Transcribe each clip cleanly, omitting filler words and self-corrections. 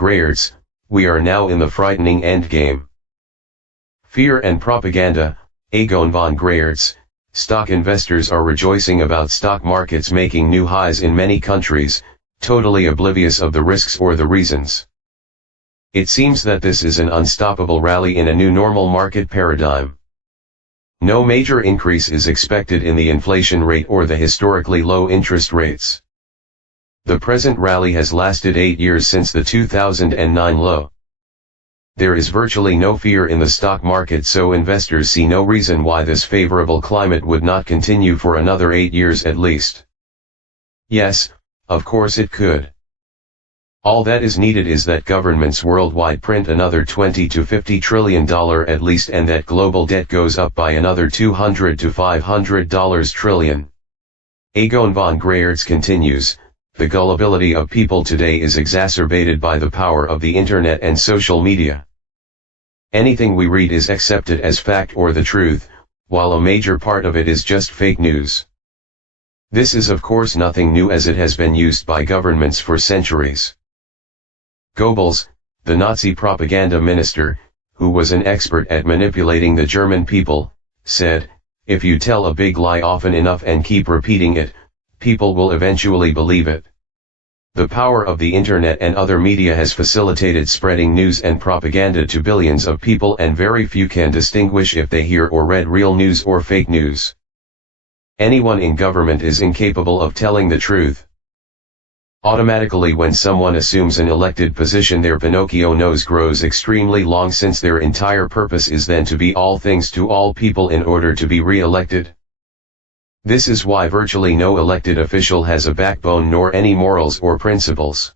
Greyerz, we are now in the frightening endgame. Fear and propaganda, Egon von Greyerz. Stock investors are rejoicing about stock markets making new highs in many countries, totally oblivious of the risks or the reasons. It seems that this is an unstoppable rally in a new normal market paradigm. No major increase is expected in the inflation rate or the historically low interest rates. The present rally has lasted 8 years since the 2009 low. There is virtually no fear in the stock market, so investors see no reason why this favorable climate would not continue for another 8 years at least. Yes, of course it could. All that is needed is that governments worldwide print another $20 to $50 trillion at least, and that global debt goes up by another $200 to $500 trillion. Egon von Greyerz continues, the gullibility of people today is exacerbated by the power of the internet and social media. Anything we read is accepted as fact or the truth, while a major part of it is just fake news. This is of course nothing new, as it has been used by governments for centuries. Goebbels, the Nazi propaganda minister, who was an expert at manipulating the German people, said, "If you tell a big lie often enough and keep repeating it, people will eventually believe it." The power of the internet and other media has facilitated spreading news and propaganda to billions of people, and very few can distinguish if they hear or read real news or fake news. Anyone in government is incapable of telling the truth. Automatically, when someone assumes an elected position, their Pinocchio nose grows extremely long, since their entire purpose is then to be all things to all people in order to be re-elected. This is why virtually no elected official has a backbone nor any morals or principles.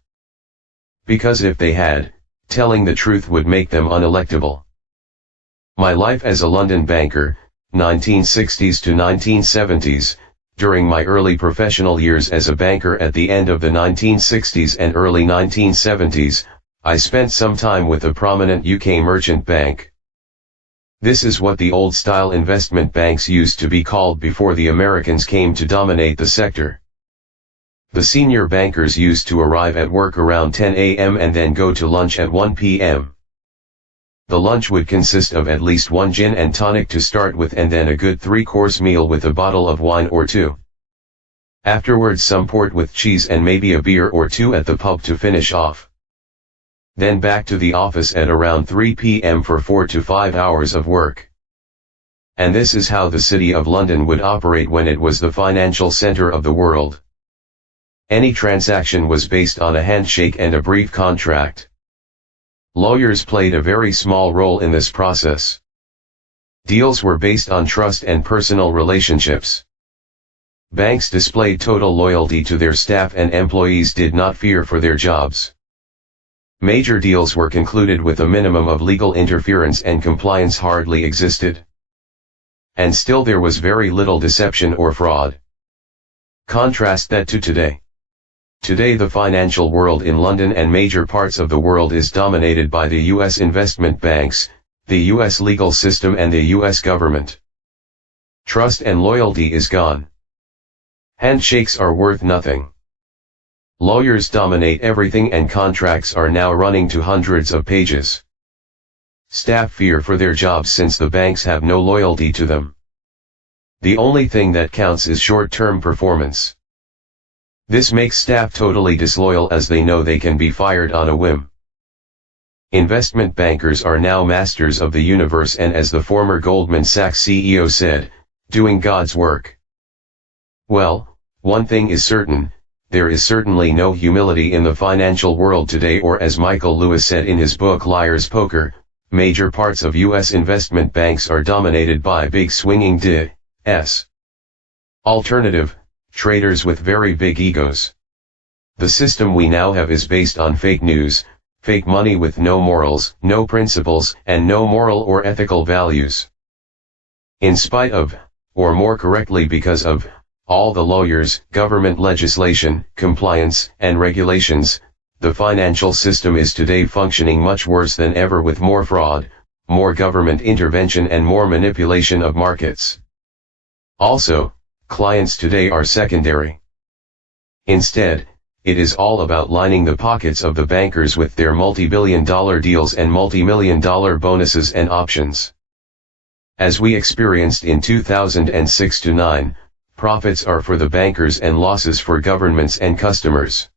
Because if they had, telling the truth would make them unelectable. My life as a London banker, 1960s to 1970s, during my early professional years as a banker at the end of the 1960s and early 1970s, I spent some time with a prominent UK merchant bank. This is what the old-style investment banks used to be called before the Americans came to dominate the sector. The senior bankers used to arrive at work around 10 a.m. and then go to lunch at 1 p.m. The lunch would consist of at least one gin and tonic to start with, and then a good 3-course meal with a bottle of wine or two. Afterwards some port with cheese and maybe a beer or two at the pub to finish off. Then back to the office at around 3 p.m. for 4 to 5 hours of work. And this is how the City of London would operate when it was the financial center of the world. Any transaction was based on a handshake and a brief contract. Lawyers played a very small role in this process. Deals were based on trust and personal relationships. Banks displayed total loyalty to their staff, and employees did not fear for their jobs. Major deals were concluded with a minimum of legal interference, and compliance hardly existed. And still there was very little deception or fraud. Contrast that to today. Today the financial world in London and major parts of the world is dominated by the US investment banks, the US legal system and the US government. Trust and loyalty is gone. Handshakes are worth nothing. Lawyers dominate everything, and contracts are now running to hundreds of pages. Staff fear for their jobs since the banks have no loyalty to them. The only thing that counts is short-term performance. This makes staff totally disloyal, as they know they can be fired on a whim. Investment bankers are now masters of the universe, and as the former Goldman Sachs CEO said, doing God's work. Well, one thing is certain. There is certainly no humility in the financial world today, or as Michael Lewis said in his book Liar's Poker, major parts of US investment banks are dominated by big swinging D.S. alternative traders with very big egos. The system we now have is based on fake news, fake money with no morals, no principles, and no moral or ethical values. In spite of, or more correctly because of, all the lawyers, government legislation, compliance, and regulations, the financial system is today functioning much worse than ever, with more fraud, more government intervention, and more manipulation of markets. Also, clients today are secondary. Instead, it is all about lining the pockets of the bankers with their multi-billion-dollar deals and multi-million-dollar bonuses and options. As we experienced in 2006-09, profits are for the bankers and losses for governments and customers.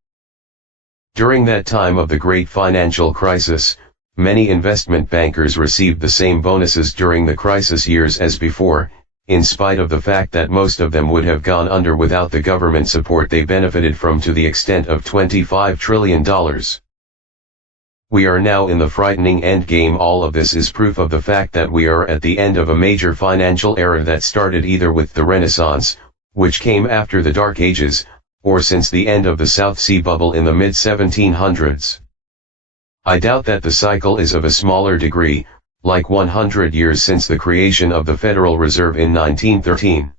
During that time of the great financial crisis, many investment bankers received the same bonuses during the crisis years as before, in spite of the fact that most of them would have gone under without the government support they benefited from to the extent of $25 trillion. We are now in the frightening endgame. All of this is proof of the fact that we are at the end of a major financial era that started either with the Renaissance, which came after the Dark Ages, or since the end of the South Sea Bubble in the mid-1700s. I doubt that the cycle is of a smaller degree, like 100 years since the creation of the Federal Reserve in 1913.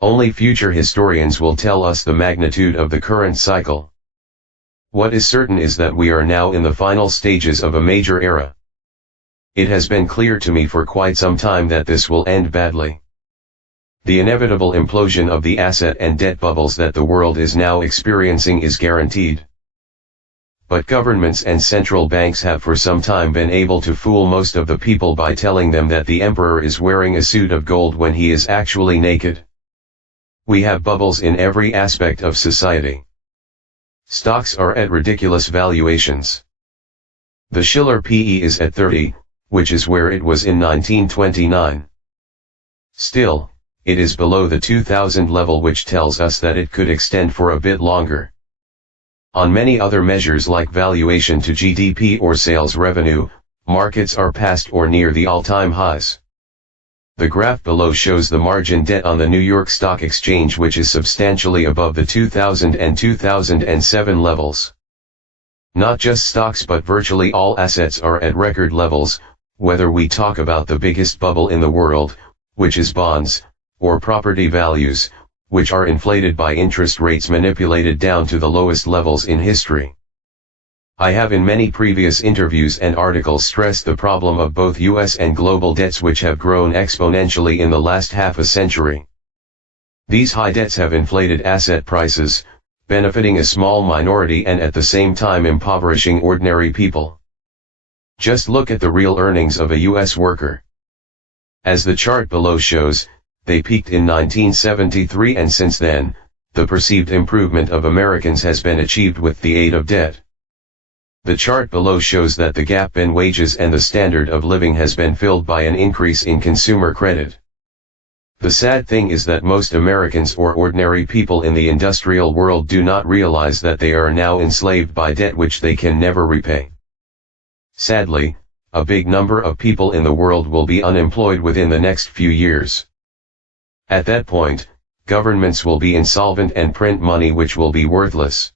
Only future historians will tell us the magnitude of the current cycle. What is certain is that we are now in the final stages of a major era. It has been clear to me for quite some time that this will end badly. The inevitable implosion of the asset and debt bubbles that the world is now experiencing is guaranteed. But governments and central banks have for some time been able to fool most of the people by telling them that the emperor is wearing a suit of gold when he is actually naked. We have bubbles in every aspect of society. Stocks are at ridiculous valuations. The Shiller PE is at 30, which is where it was in 1929. Still, it is below the 2000 level, which tells us that it could extend for a bit longer. On many other measures like valuation to GDP or sales revenue, markets are past or near the all-time highs. The graph below shows the margin debt on the New York Stock Exchange, which is substantially above the 2000 and 2007 levels. Not just stocks but virtually all assets are at record levels, whether we talk about the biggest bubble in the world, which is bonds, or property values, which are inflated by interest rates manipulated down to the lowest levels in history. I have in many previous interviews and articles stressed the problem of both US and global debts, which have grown exponentially in the last half a century. These high debts have inflated asset prices, benefiting a small minority and at the same time impoverishing ordinary people. Just look at the real earnings of a US worker. As the chart below shows, they peaked in 1973, and since then, the perceived improvement of Americans has been achieved with the aid of debt. The chart below shows that the gap in wages and the standard of living has been filled by an increase in consumer credit. The sad thing is that most Americans or ordinary people in the industrial world do not realize that they are now enslaved by debt which they can never repay. Sadly, a big number of people in the world will be unemployed within the next few years. At that point, governments will be insolvent and print money which will be worthless.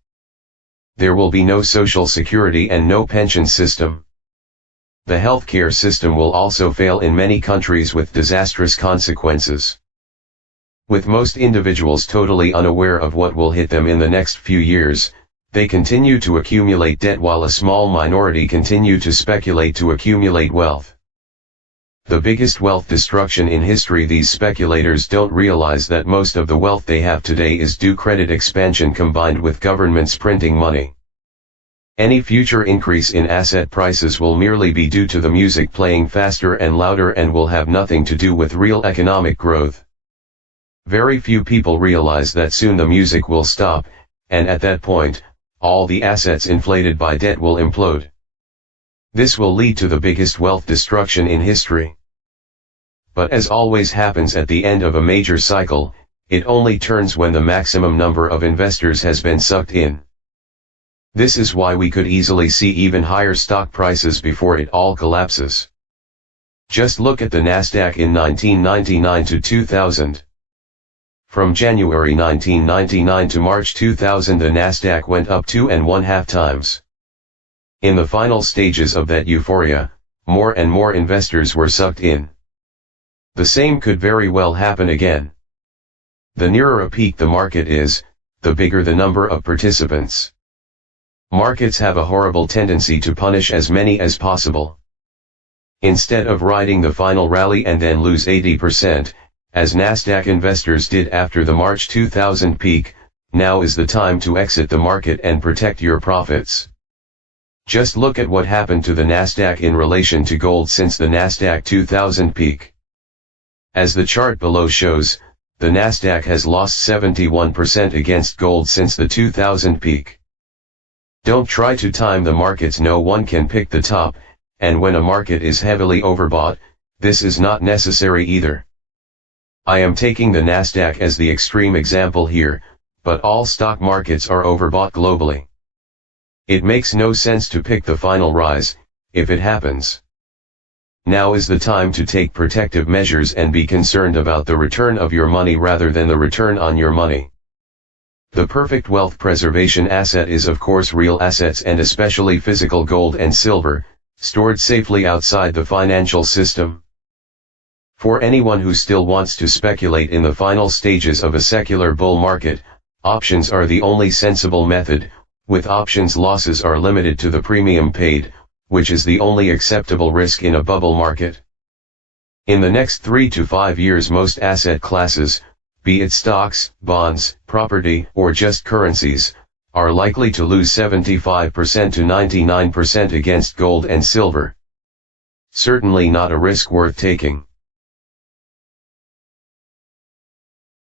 There will be no social security and no pension system. The healthcare system will also fail in many countries with disastrous consequences. With most individuals totally unaware of what will hit them in the next few years, they continue to accumulate debt while a small minority continue to speculate to accumulate wealth. The biggest wealth destruction in history. These speculators don't realize that most of the wealth they have today is due credit expansion combined with governments printing money. Any future increase in asset prices will merely be due to the music playing faster and louder and will have nothing to do with real economic growth. Very few people realize that soon the music will stop, and at that point, all the assets inflated by debt will implode. This will lead to the biggest wealth destruction in history. But as always happens at the end of a major cycle, it only turns when the maximum number of investors has been sucked in. This is why we could easily see even higher stock prices before it all collapses. Just look at the Nasdaq in 1999 to 2000. From January 1999 to March 2000, the Nasdaq went up 2.5 times. In the final stages of that euphoria, more and more investors were sucked in. The same could very well happen again. The nearer a peak the market is, the bigger the number of participants. Markets have a horrible tendency to punish as many as possible. Instead of riding the final rally and then lose 80%, as Nasdaq investors did after the March 2000 peak, now is the time to exit the market and protect your profits. Just look at what happened to the Nasdaq in relation to gold since the Nasdaq 2000 peak. As the chart below shows, the Nasdaq has lost 71% against gold since the 2000 peak. Don't try to time the markets. No one can pick the top, and when a market is heavily overbought, this is not necessary either. I am taking the Nasdaq as the extreme example here, but all stock markets are overbought globally. It makes no sense to pick the final rise, if it happens. Now is the time to take protective measures and be concerned about the return of your money rather than the return on your money. The perfect wealth preservation asset is of course real assets, and especially physical gold and silver, stored safely outside the financial system. For anyone who still wants to speculate in the final stages of a secular bull market, options are the only sensible method. With options, losses are limited to the premium paid, which is the only acceptable risk in a bubble market. In the next 3 to 5 years, most asset classes, be it stocks, bonds, property, or just currencies, are likely to lose 75% to 99% against gold and silver. Certainly not a risk worth taking.